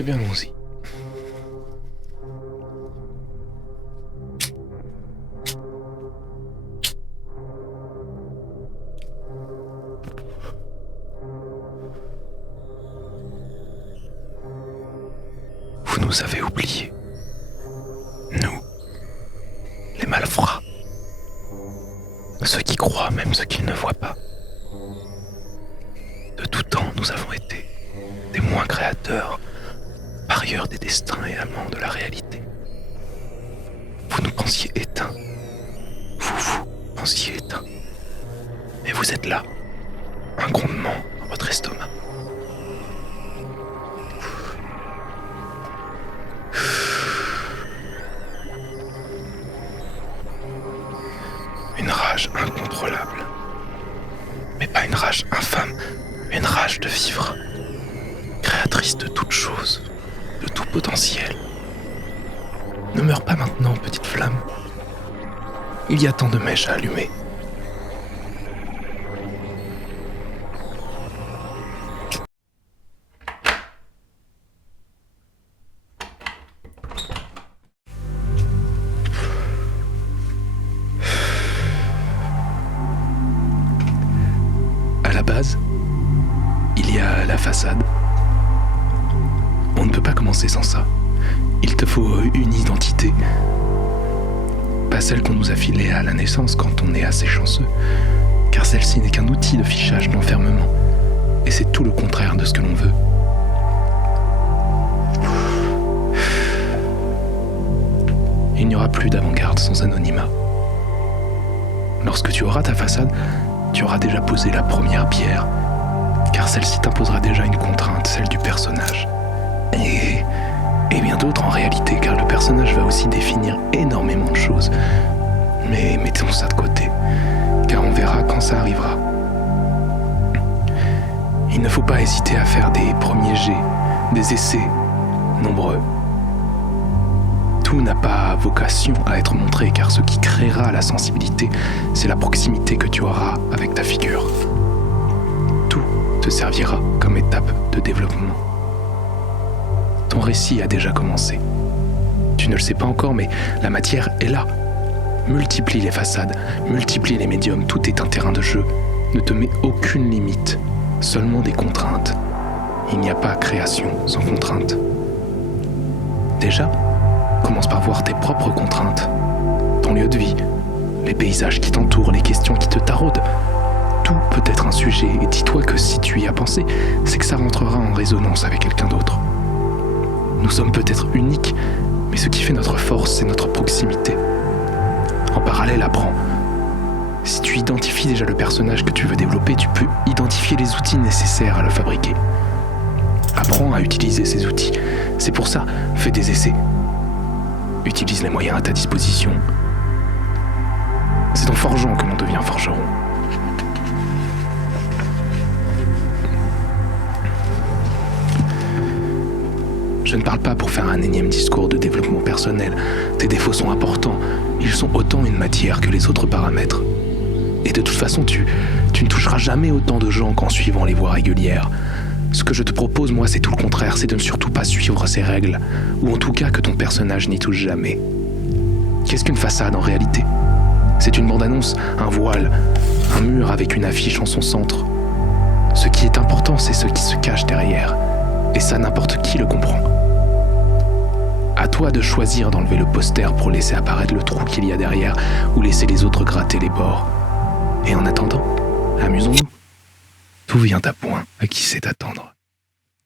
Eh bien, allons-y. Vous nous avez oubliés. Nous, les malfrats. Ceux qui croient, même ceux qui ne voient pas. De tout temps, nous avons été témoins créateurs, parieurs des destins et amants de la réalité. Vous nous pensiez éteints. Vous pensiez éteints. Mais vous êtes là, un grondement dans votre estomac. Une rage incontrôlable. Mais pas une rage infâme, une rage de vivre. Créatrice de toute chose, de tout potentiel. Ne meurs pas maintenant, petite flamme. Il y a tant de mèches à allumer. À la base, il y a la façade. On ne peut pas commencer sans ça. Il te faut une identité. Pas celle qu'on nous a filée à la naissance quand on est assez chanceux, car celle-ci n'est qu'un outil de fichage d'enfermement. Et c'est tout le contraire de ce que l'on veut. Il n'y aura plus d'avant-garde sans anonymat. Lorsque tu auras ta façade, tu auras déjà posé la première pierre, car celle-ci t'imposera déjà une contrainte, celle du personnage. Et bien d'autres en réalité, car le personnage va aussi définir énormément de choses. Mais mettons ça de côté, car on verra quand ça arrivera. Il ne faut pas hésiter à faire des premiers jets, des essais nombreux. Tout n'a pas vocation à être montré, car ce qui créera la sensibilité, c'est la proximité que tu auras avec ta figure. Tout te servira comme étape de développement. Ton récit a déjà commencé. Tu ne le sais pas encore, mais la matière est là. Multiplie les façades, multiplie les médiums, tout est un terrain de jeu. Ne te mets aucune limite, seulement des contraintes. Il n'y a pas création sans contrainte. Déjà, commence par voir tes propres contraintes, ton lieu de vie, les paysages qui t'entourent, les questions qui te taraudent. Tout peut être un sujet, et dis-toi que si tu y as pensé, c'est que ça rentrera en résonance avec quelqu'un d'autre. Nous sommes peut-être uniques, mais ce qui fait notre force, c'est notre proximité. En parallèle, apprends. Si tu identifies déjà le personnage que tu veux développer, tu peux identifier les outils nécessaires à le fabriquer. Apprends à utiliser ces outils. C'est pour ça, fais des essais. Utilise les moyens à ta disposition. C'est en forgeant que l'on devient forgeron. Je ne parle pas pour faire un énième discours de développement personnel. Tes défauts sont importants. Ils sont autant une matière que les autres paramètres. Et de toute façon, tu ne toucheras jamais autant de gens qu'en suivant les voies régulières. Ce que je te propose, moi, c'est tout le contraire. C'est de ne surtout pas suivre ces règles. Ou en tout cas que ton personnage n'y touche jamais. Qu'est-ce qu'une façade en réalité ? C'est une bande-annonce, un voile, un mur avec une affiche en son centre. Ce qui est important, c'est ce qui se cache derrière. Et ça, n'importe qui le comprend. À toi de choisir d'enlever le poster pour laisser apparaître le trou qu'il y a derrière ou laisser les autres gratter les bords. Et en attendant, amusons-nous. Tout vient à point à qui sait attendre.